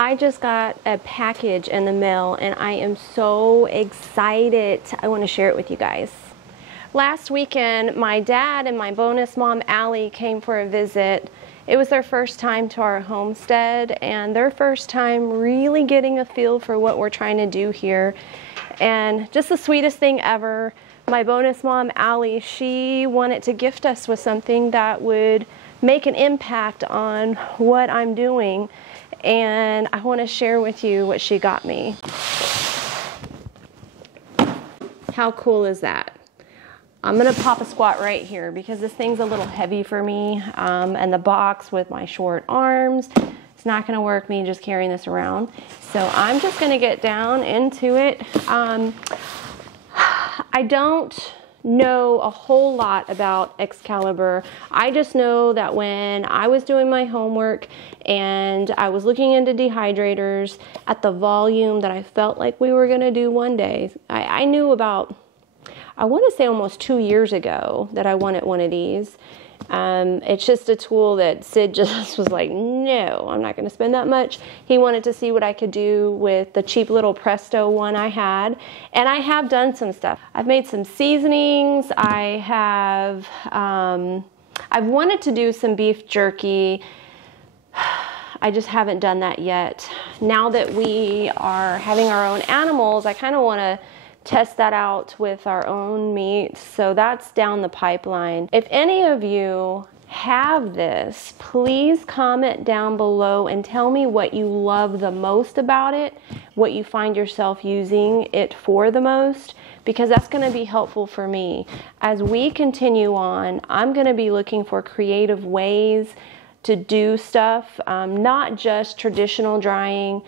I just got a package in the mail and I am so excited. I want to share it with you guys. Last weekend, my dad and my bonus mom, Allie, came for a visit. It was their first time to our homestead and their first time really getting a feel for what we're trying to do here. And just the sweetest thing ever. My bonus mom, Allie, she wanted to gift us with something that would make an impact on what I'm doing. And I want to share with you what she got me. How cool is that? I'm going to pop a squat right here because this thing's a little heavy for me. And the box with my short arms, it's not going to work me just carrying this around. So I'm just going to get down into it. I don't know a whole lot about Excalibur. I just know that when I was doing my homework and I was looking into dehydrators at the volume that I felt like we were going to do one day, I knew about, I want to say almost 2 years ago that I wanted one of these. It's just a tool that Sid just was like, no, I'm not going to spend that much. He wanted to see what I could do with the cheap little Presto one I had. And I have done some stuff. I've made some seasonings. I've wanted to do some beef jerky. I just haven't done that yet. Now that we are having our own animals, I kind of want to test that out with our own meat. So that's down the pipeline. If any of you have this, please comment down below and tell me what you love the most about it, what you find yourself using it for the most, because that's going to be helpful for me. As we continue on, I'm going to be looking for creative ways to do stuff, not just traditional drying.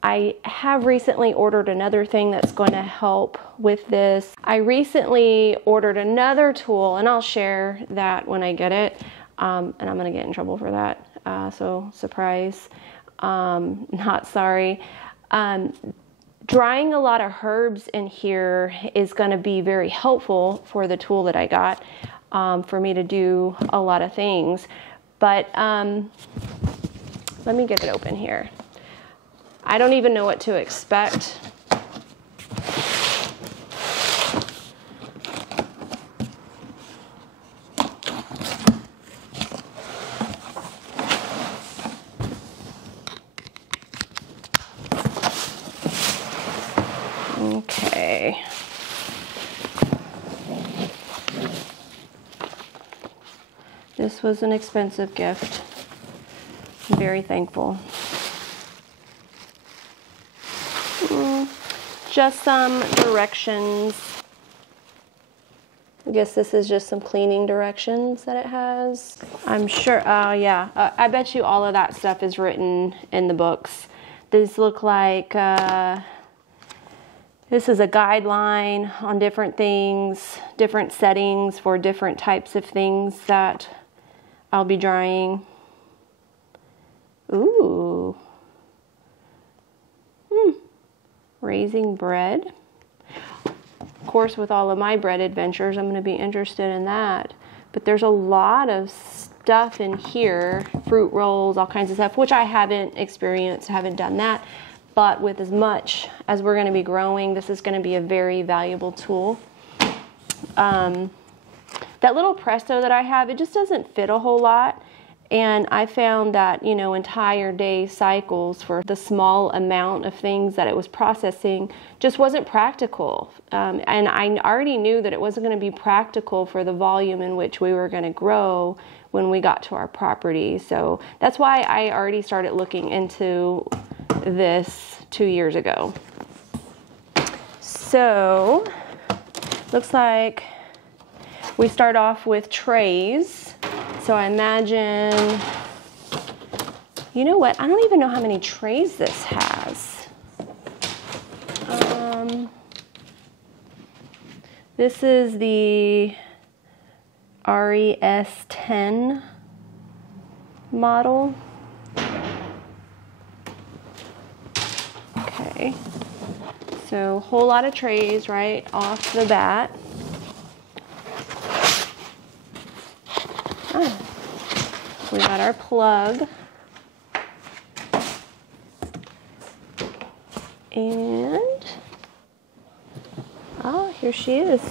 I have recently ordered another thing that's going to help with this. I recently ordered another tool, and I'll share that when I get it. And I'm going to get in trouble for that. So surprise, not sorry. Drying a lot of herbs in here is going to be very helpful for the tool that I got, for me to do a lot of things. But let me get it open here. I don't even know what to expect. Okay. This was an expensive gift. I'm very thankful. Just some directions. I guess this is just some cleaning directions that it has. I'm sure, yeah, I bet you all of that stuff is written in the books. These look like, this is a guideline on different things, different settings for different types of things that I'll be drying. Ooh. Raising bread. Of course, with all of my bread adventures, I'm going to be interested in that. But there's a lot of stuff in here, fruit rolls, all kinds of stuff, which I haven't experienced, haven't done that. But with as much as we're going to be growing, this is going to be a very valuable tool. That little Presto that I have, it just doesn't fit a whole lot. And I found that, you know, entire day cycles for the small amount of things that it was processing just wasn't practical. And I already knew that it wasn't going to be practical for the volume in which we were going to grow when we got to our property. So that's why I already started looking into this 2 years ago. So, looks like we start off with trays. So I imagine, you know what, I don't even know how many trays this has. This is the RES10 model. Okay, so a whole lot of trays right off the bat. We got our plug. And, oh, here she is.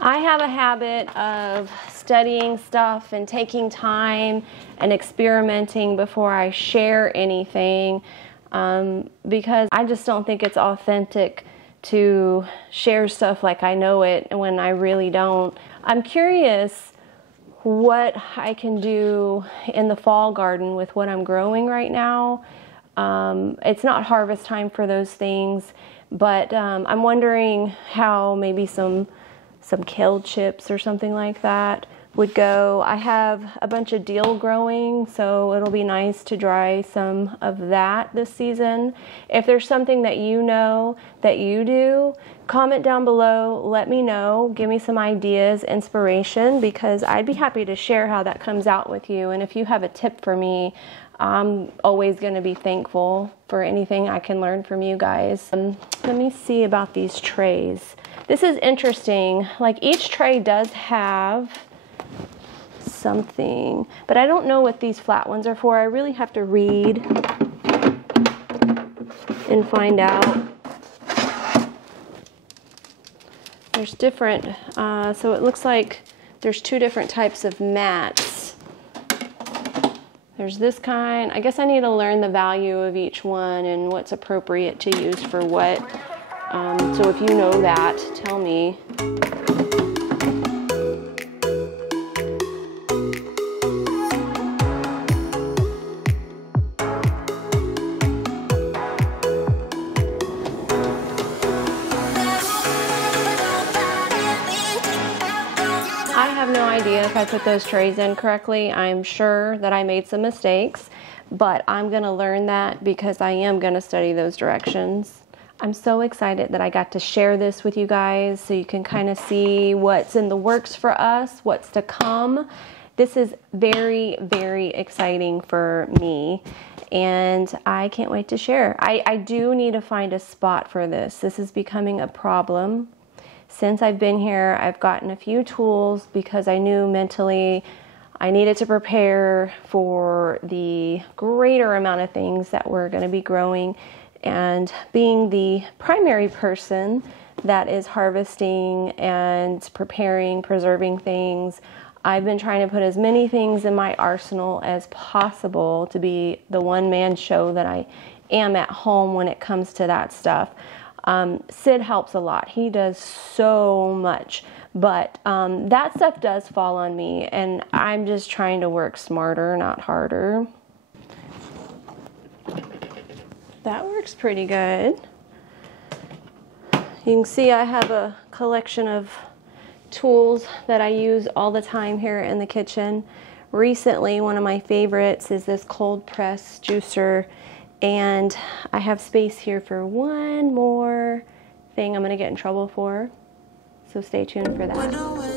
I have a habit of studying stuff and taking time and experimenting before I share anything, because I just don't think it's authentic to share stuff like I know it when I really don't. I'm curious what I can do in the fall garden with what I'm growing right now. It's not harvest time for those things, but I'm wondering how maybe some kale chips or something like that would go. I have a bunch of dill growing, so it'll be nice to dry some of that this season. If there's something that you know that you do, comment down below, let me know, give me some ideas, inspiration, because I'd be happy to share how that comes out with you. And if you have a tip for me, I'm always going to be thankful for anything I can learn from you guys. Let me see about these trays. This is interesting. Like, each tray does have something, but I don't know what these flat ones are for. I really have to read and find out. There's different, so it looks like there's two different types of mats. There's this kind. I guess I need to learn the value of each one and what's appropriate to use for what. So if you know that, tell me. I have no idea if I put those trays in correctly. I'm sure that I made some mistakes, but I'm going to learn that because I am going to study those directions. I'm so excited that I got to share this with you guys so you can kind of see what's in the works for us, what's to come. This is very, very exciting for me, and I can't wait to share. I do need to find a spot for this. This is becoming a problem. Since I've been here, I've gotten a few tools because I knew mentally I needed to prepare for the greater amount of things that we're going to be growing. And being the primary person that is harvesting and preparing, preserving things, I've been trying to put as many things in my arsenal as possible to be the one-man show that I am at home when it comes to that stuff. Sid helps a lot. He does so much, but that stuff does fall on me, and I'm just trying to work smarter, not harder. That works pretty good. You can see I have a collection of tools that I use all the time here in the kitchen. Recently, one of my favorites is this cold press juicer, and I have space here for one more thing I'm gonna get in trouble for, so stay tuned for that.